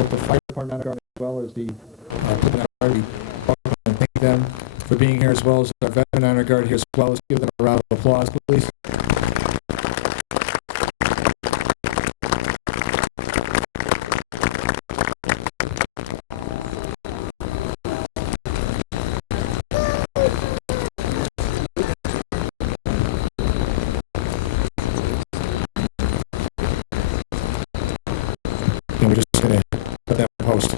both the fire department honor guard as well as the police honor guard. We welcome and thank them for being here, as well as our veteran honor guard here as well. Let's give them a round of applause, please. And we're just going to put that in post.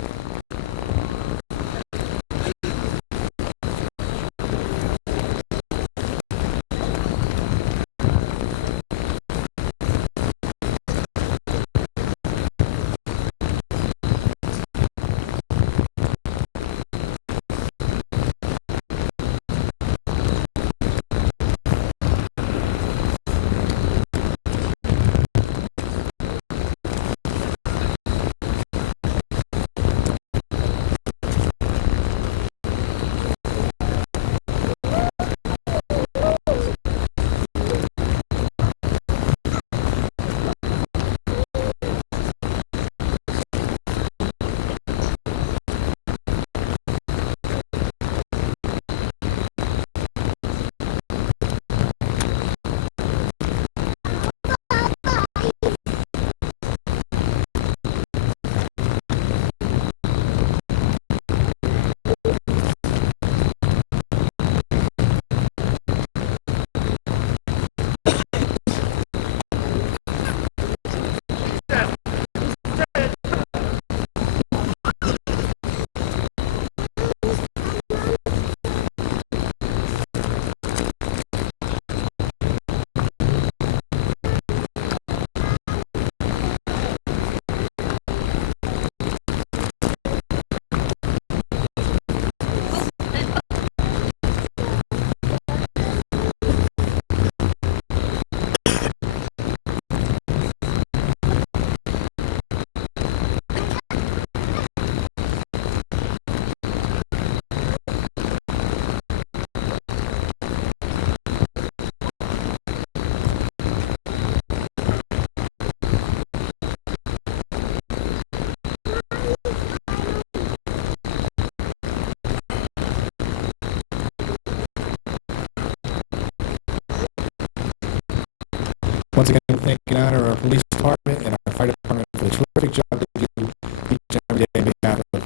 Once again, thank and honor our police department and our fire department for the terrific job they do each and every day on behalf of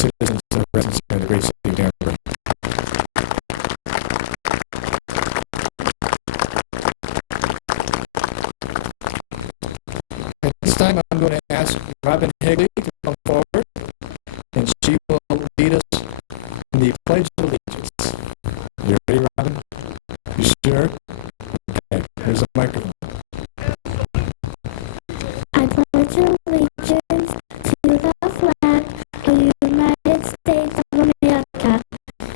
citizens and residents here in the great city of Danbury. At this time, I'm going to ask Robin Higley to come forward, and she will lead us in the Pledge of Allegiance. You ready, Robin? You sure? Okay, here's the microphone. I pledge allegiance to the flag of the United States of America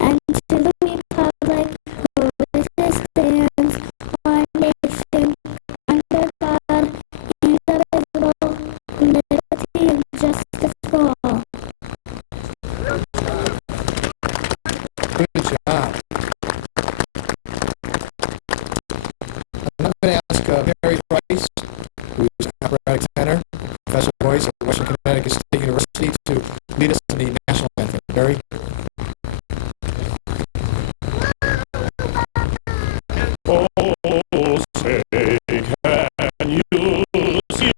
and to the republic for which it stands, one nation, under God, indivisible, with liberty and justice for all. Good job. I'm going to ask Mary Price, who is an operatic tenor, professor of voice at Western Connecticut State University, to lead us in the national anthem. Mary? Oh, say, can you see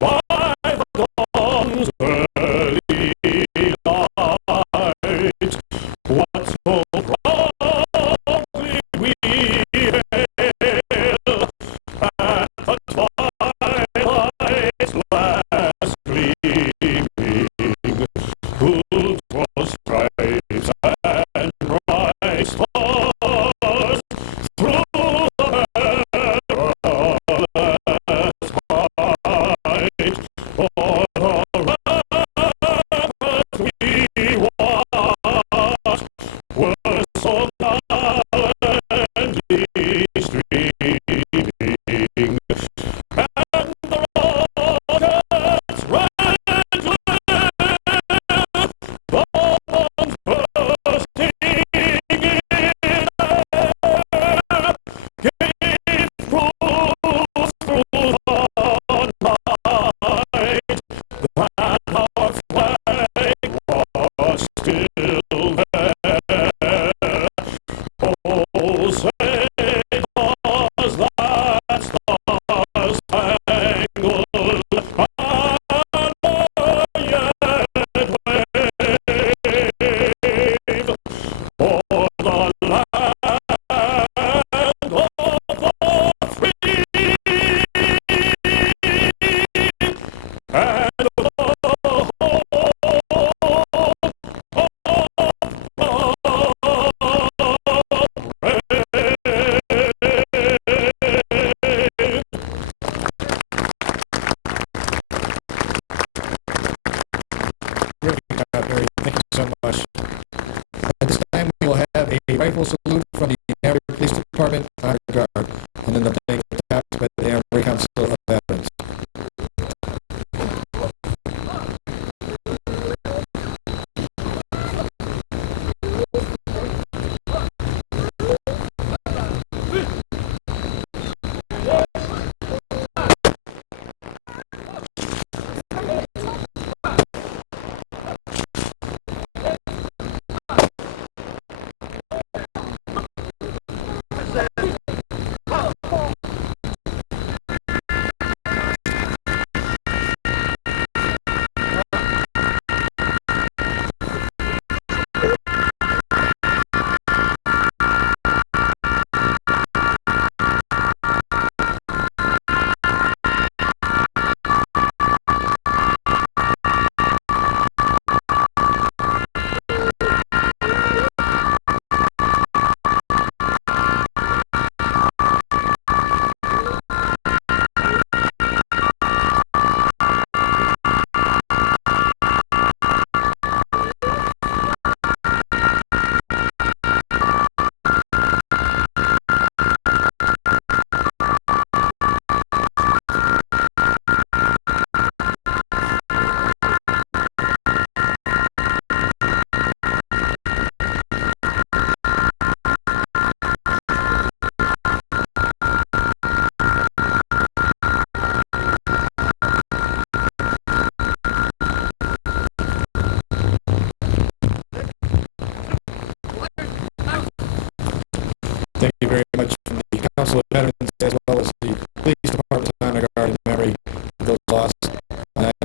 by the dawn's early light what so proudly we hailed at the twilight's last gleaming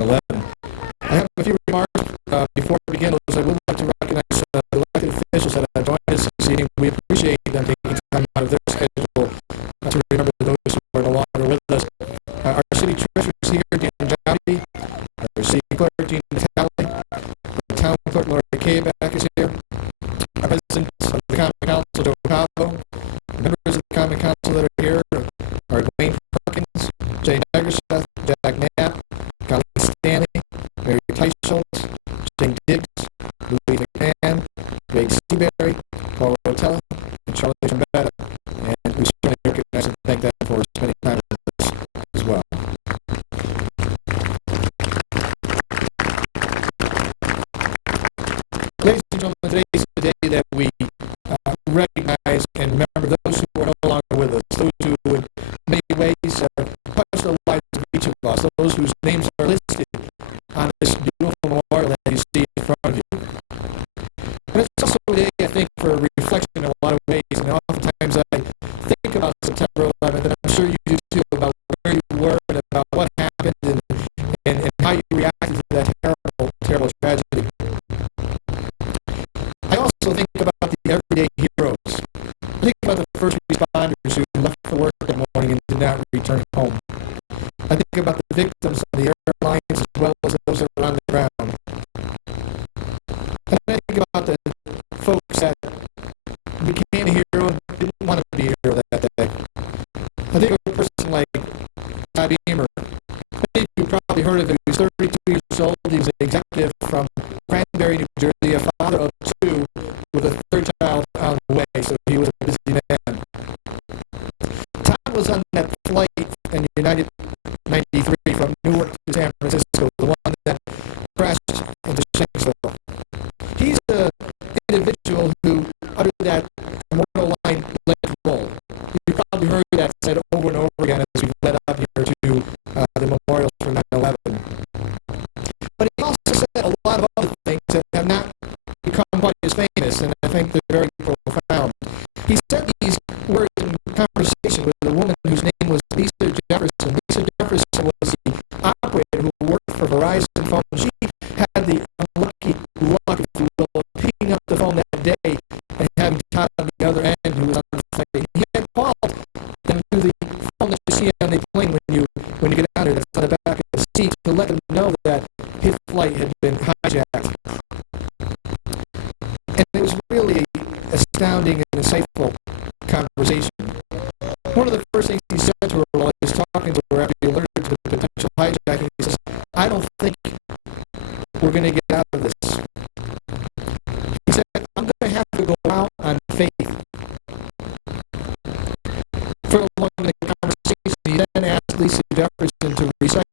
9/11. I have a few remarks before we begin. I would like to recognize the elected officials that have joined us this evening. We appreciate them taking time out of their schedule to remember those who are no longer with us. Our city treasurer is here, Dan Jowdy. Our city clerk, Gina Talley. Our town clerk, Lori Kayback, is here. Our president of the Common Council, Joe Cabo. Members of the Common Council that are here are Dwayne Perkins, Jay Negerseth, Jack Knapp, Colleen Stanley, Mary Teicholz, Jane Diggs, Louis McMahon, Greg Seabury, Paul Rotella, and Charlie Trombetta. And we certainly recognize and thank them for spending time with us as well. Ladies and gentlemen, today is the day that we recognize and remember those who are no longer with us, those who in many ways touched the lives of each of us, those whose names are listed on this beautiful memorial that you see in front of you. And it's also a day, I think, for reflection in a lot of ways, and oftentimes I think about September 11th, and I'm sure you do too, about where you were and about what happened and how you reacted to that terrible, terrible tragedy. I also think about the everyday heroes. I think about the first responders who left for work that morning and did not return home. I think about the victims on the airlines as well as those that were on the ground. And I think about the folks that became a hero and didn't want to be a hero that day. I think of a person like Todd Beamer. Many of you probably heard of him. He was 32 years old. He was an executive from Danbury, New Jersey, a father of two with a third child on the way, so he was a busy man. Todd was on that flight in United 93 from Newark to San Francisco, the one that crashed into Shanksville. He's an individual who uttered that immortal line, "Let it roll." You probably heard that said over and over again as we led up here to the memorials for 9/11. But he also said a lot of other things that have not become quite as famous, and I think they're very profound. He said these words in conversation with a woman whose name was Lisa Jefferson. Lisa Jefferson was the operator who worked for Verizon Phone. She had the unlucky luck, if you will, of picking up the phone that day and having Todd on the other end who was on the flight. He had called them through the phone that you see on the plane when you get out there, that's on the back of the seat, to let them know that his flight had been hijacked. And it was really astounding and insightful conversation. One of the first things he said to her while he was talking to her after he alerted to the potential hijacking, he says, "I don't think we're going to get out of this." He said, "I'm going to have to go out on faith." Further along in the conversation, he then asked Lisa Jefferson to recite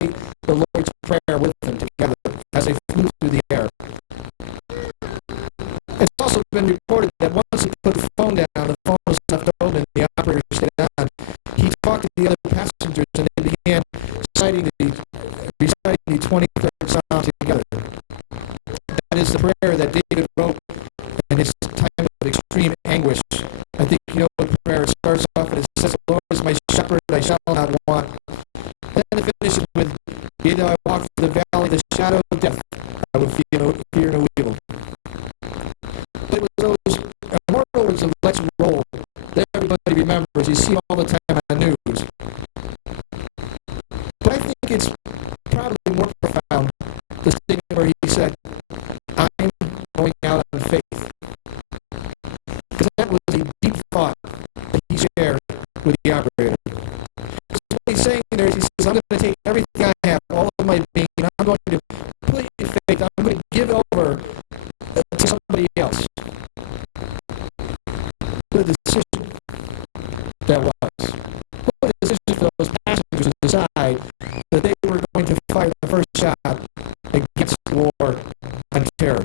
the Lord's Prayer with them together as they flew through the air. It's also been reported that once he put the phone down, the phone was left open, the operator stayed on. He talked to the other passengers and they began reciting the 23rd Psalm together. That is the prayer that David wrote in his time of extreme anguish. I think you know what prayer starts off and it says, "The Lord is my shepherd, I shall not want." And then it finishes with, "Yea, though I walk through the valley of the shadow of death, I will fear no evil." It was those immortal words of "let's roll" that everybody remembers. You see all the time on the news. But I think it's probably more profound, the statement where he said, "I'm going out on faith." Because that was a deep thought that he shared with the operator. So what he's saying there is, he says, "I'm going to take everything I have, all of my being, and I'm going to put it in faith. I'm going to give over to somebody else." What a decision that was. What a decision for those passengers to decide that they were going to fire the first shot against the war on terror.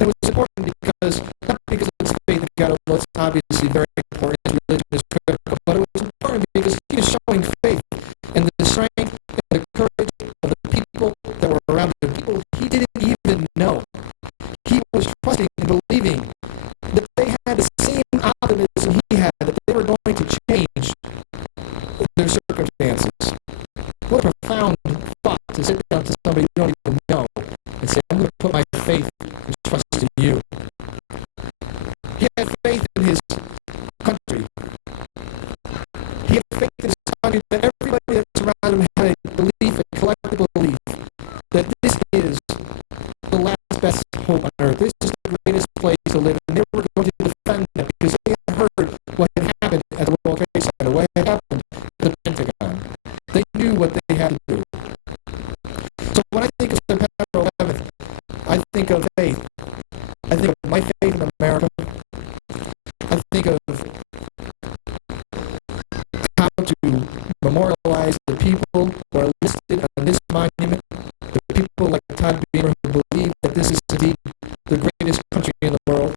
It was important because, not because it's faith in God, although it's obviously very important, religion is critical, but it was important because he was showing faith and the strength and the courage of the people that were around him, people he didn't even know. He was trusting and believing that they had the same optimism he had, that they were going to change their circumstances. What a profound to sit down to somebody you don't even know and say, I'm going to put my faith and trust in you. He had faith in his country. He had faith in his country that everybody that surrounded him had a belief, a collective belief, that this is the last best hope on earth. This is the greatest place to live. And they were going to defend that because they had heard what had happened at the World Trade Center, what had happened at the Pentagon. They knew what they had to do. So when I think of September 11th, I think of faith. I think of my faith in America. I think of how to memorialize the people who are listed on this monument, the people like Todd Beamer who believe that this is indeed the greatest country in the world.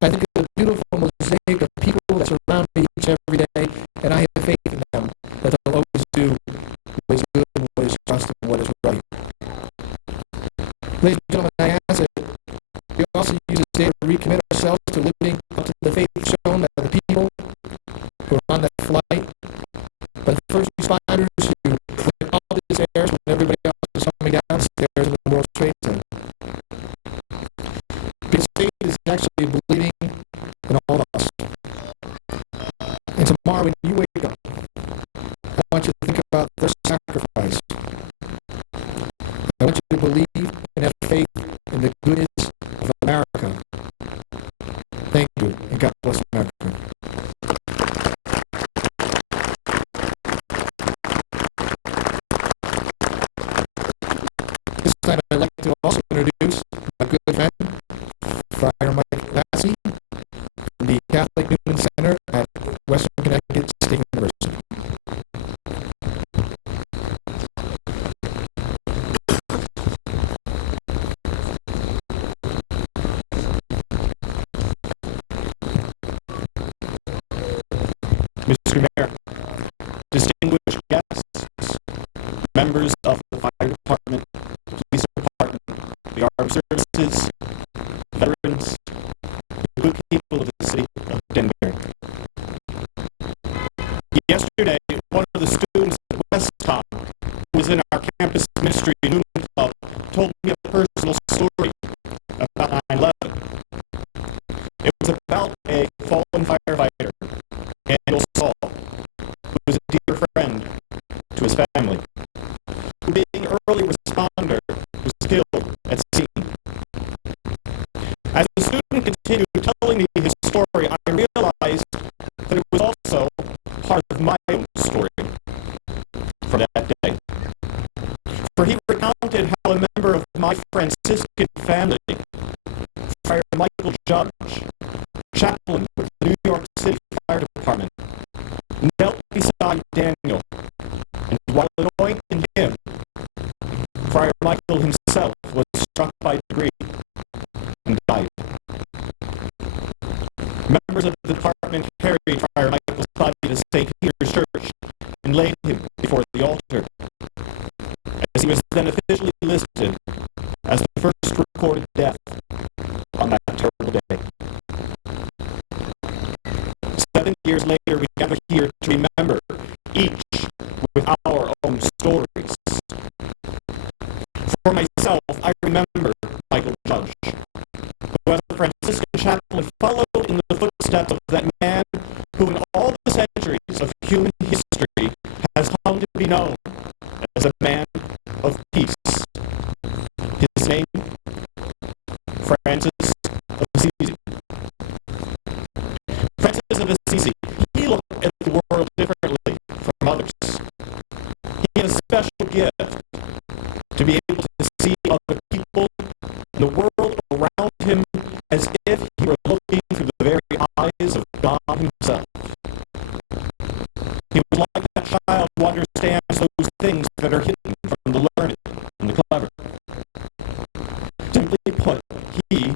I think of the beautiful mosaic of people that surround me each and every day, and I have faith in them that they'll always do what is good, what is just, and what is right. Ladies and gentlemen, I ask that we also use this day to recommit ourselves to living up to the faith shown by the people who are on that flight, by the first responders who went up the stairs when everybody else was coming down the stairs in the World Trade Center. Because faith is actually believing in all of us. And tomorrow when you wake up, I want you to think about their sacrifice. I want you to believe and have faith in the goodness of America. Thank you, and God bless America. This time I'd like to also introduce my good friend, Friar Mike Lassie, from the Catholic Newman Center at Western Connecticut State University. Mr. Mayor, distinguished guests, members of the fire department, police department, the armed services, veterans, the good people of the city of Danbury. Yesterday, one of the students at West Top, who was in our campus ministry Newman Club, told me a personal story about 9/11. It was about a fallen firefighter, Daniel Saul, who was a dear friend to his family, who being an early responder was killed at scene. As the student continued telling me his story, I realized that it was also part of my own story from that day. For he recounted how a member of my Franciscan family, Friar Michael Judge, chaplain with the New York City Fire Department, knelt beside Daniel, and while anointing him, Friar Michael himself was struck by debris and died. Members of the department carried Friar Michael's body to St. Peter's Church and laid him before the altar, as he was then officially listed as the first recorded death on that terrible day. 7 years later, we gather here to remember each with our own stories. For myself, I remember Michael Judge, who as a Franciscan chaplain followed in the footsteps of that man who in all the centuries of human history has come to be known as a man of peace. His name, Francis of Assisi. Francis of Assisi, he looked at the world differently from others. He had a special gift to be able to see other people and the world around him as if he were looking through the very eyes of God himself. He was like that child who understands those things that are hidden from the learned and the clever. Simply put, he,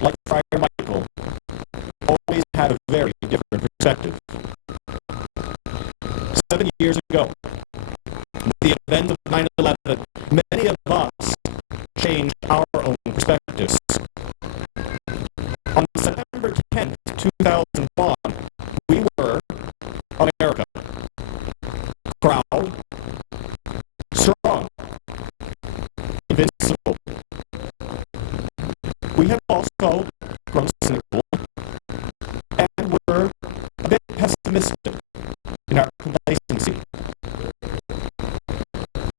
like Friar Michael, always had a very different perspective. 7 years ago, the event of 9/11, many of us changed our own perspectives. On September 10th, 2001, we were America. Proud, strong, also grown cynical, and we're a bit pessimistic in our complacency.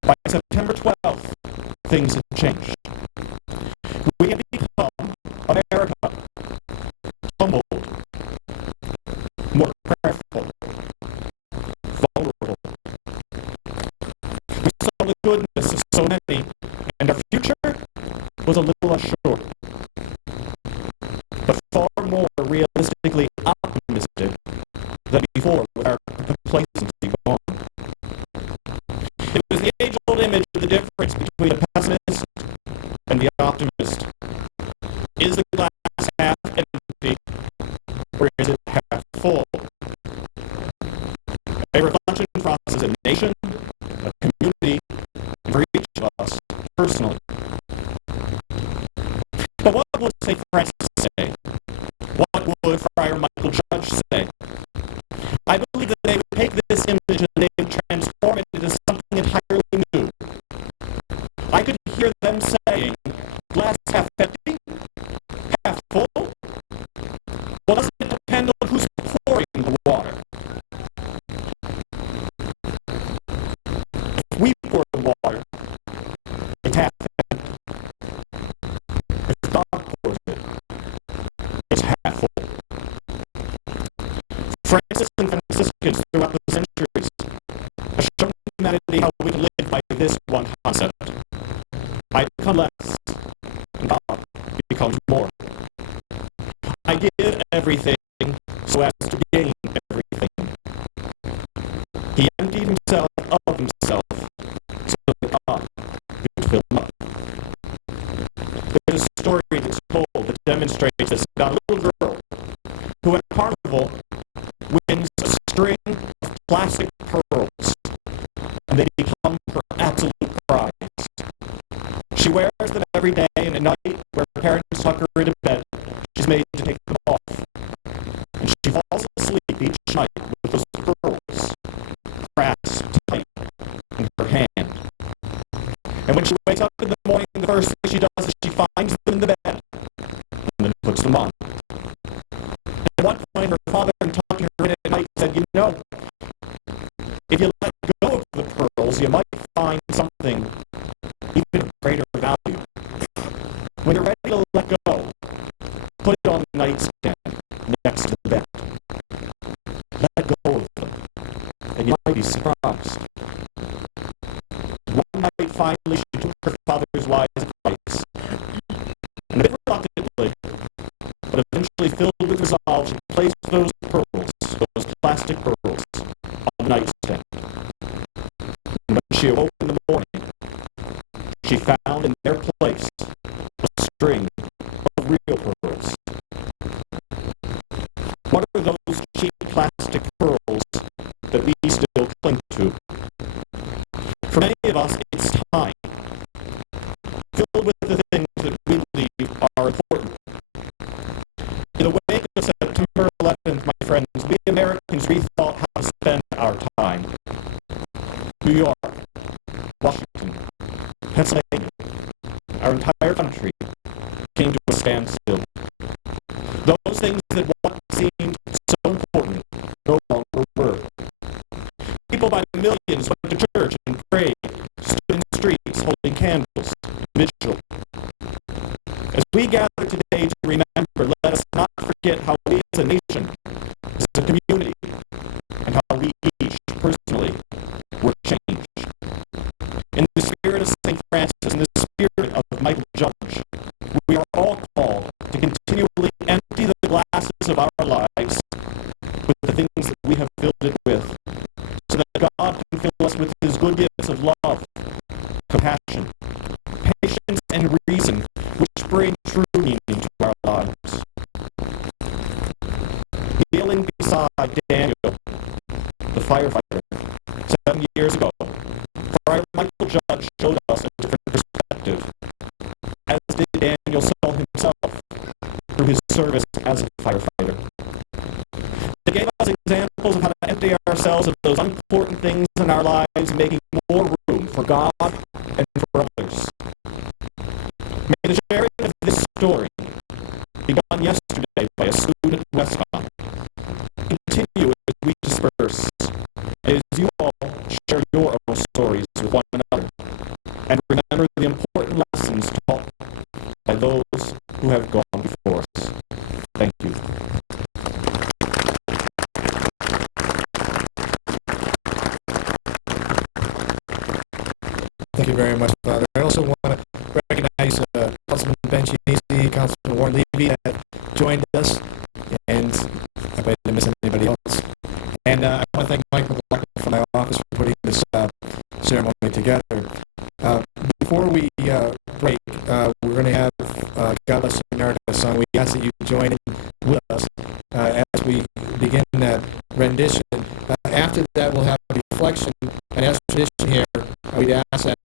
By September 12th, things have changed. We have become America, humbled, more prayerful, vulnerable. We saw the goodness of so many, and our future was a little unsure, but far more realistically optimistic than before with our complacency gone. It was the age-old image of the difference between the pessimist and the optimist. Is the glass half empty, or is it half full? A reflection for us as a nation, a community, and for each of us personally. But what would St. Francis say? What would Friar Michael Judge say? I believe that they would take this image and they would transform it into something entirely new. I could hear them saying, glass half empty, half full? Well, doesn't it depend on who's pouring the water? If we pour the water, it's half empty. If God pours it, it's half full. Francis and Franciscans throughout the centuries have shown humanity how we can live by this one concept. I become less, and God becomes more. I give everything so as to gain everything. He emptied himself of himself so that God could fill him up. There's a story that's told that demonstrates this about a little girl who at a carnival wins a string of plastic pearls, and they become her absolute prize. She wears them every day, and at night, where her parents tuck her into bed, she's made to take them off. And she falls asleep each night with those pearls grasped tight in her hand. And when she wakes up in the morning, the first thing she does is she finds them in the bed, and then puts them on. At one point, her father, tucking her in at night, said, if you let go of the pearls, you might find something even of greater value. When you're ready to let go, put it on the nightstand next to the bed. Let go of them, and you might be surprised. One night, finally, she took her father's wise advice, and a bit reluctantly, but eventually filled with resolve, she placed those pearls, those plastic pearls, on the nightstand. And when she awoke in the morning, she found in their place a string of real pearls. What are those cheap plastic pearls that we still cling to? For many of us, it's time, filled with the things that we believe are important. In the wake of September 11th, my friends, we Americans rethought how to spend our time. New York, Washington, Pennsylvania, our entire country came to a standstill. Those things that once seemed so important no longer were. People by the millions went to church and prayed, stood in the streets holding candles, vigil. As we gather today to remember, let us not forget how we as a nation, as a community, and how we each personally were changed. In the spirit of St. Francis, in the spirit of Michael Judge, we are all called to continually empty the glasses of our lives with the things that we have filled it with, so that God can fill us with his good gifts of love, compassion, patience, and reason, which bring true meaning to our lives. Kneeling beside Daniel, the firefighter, 7 years ago, Friar Michael Judge showed us a different perspective, as did Daniel saw himself through his service as a firefighter. They gave us examples of how to empty ourselves of those unimportant things in our lives, making more room for God and for others. May the sharing of this story Thank you very much, Father. I also want to recognize Councilman Ben Chinese, Councilman Warren Levy that joined us, and I bet I didn't miss anybody else. And I want to thank Mike McLaughlin from my office for putting this ceremony together. Before we break, we're going to have God Bless America song. We ask that you join in with us as we begin that rendition. After that, we'll have a reflection, and as tradition here, we'd ask that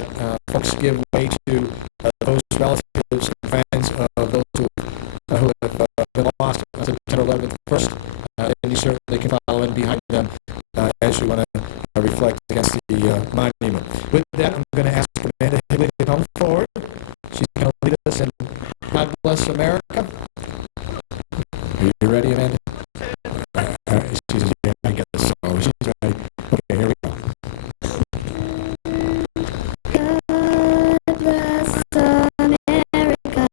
folks give way to those relatives and friends of those who have been lost on September 11th first, and you certainly can follow in behind them as you want to reflect against the monument. With that, I'm going to ask Amanda Higley to come forward. She's going to lead us in God Bless America. Are you ready, Amanda? She's ready. I guess so. She's ready. Okay, here we go. God bless America,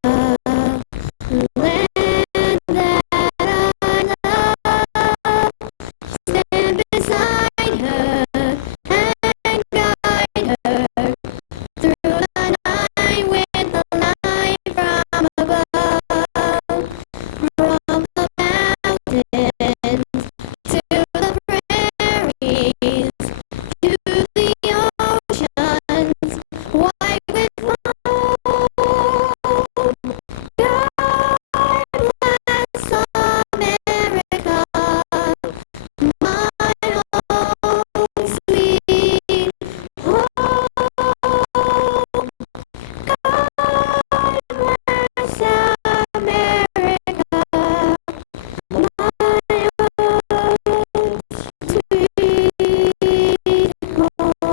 land that I love. Stand beside her and guide her through the night with the light from above. From the mountains to the prairies, to the oceans, white with foam. God bless America, my home, sweet home. God bless America, my home, sweet home.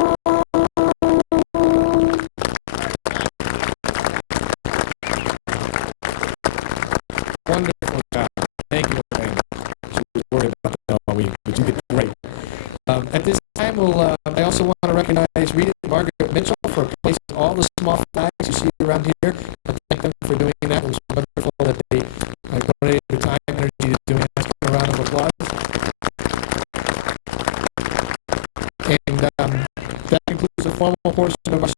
Wonderful job. Thank you, Amanda. She was worried about that all week, but you did great. At this time, I also want to recognize Rita and Margaret Mitchell for placing all the small flags you see around here. I thank them for doing that. It was wonderful that they donated their time and energy to doing that. A round of applause. And that concludes the formal portion of our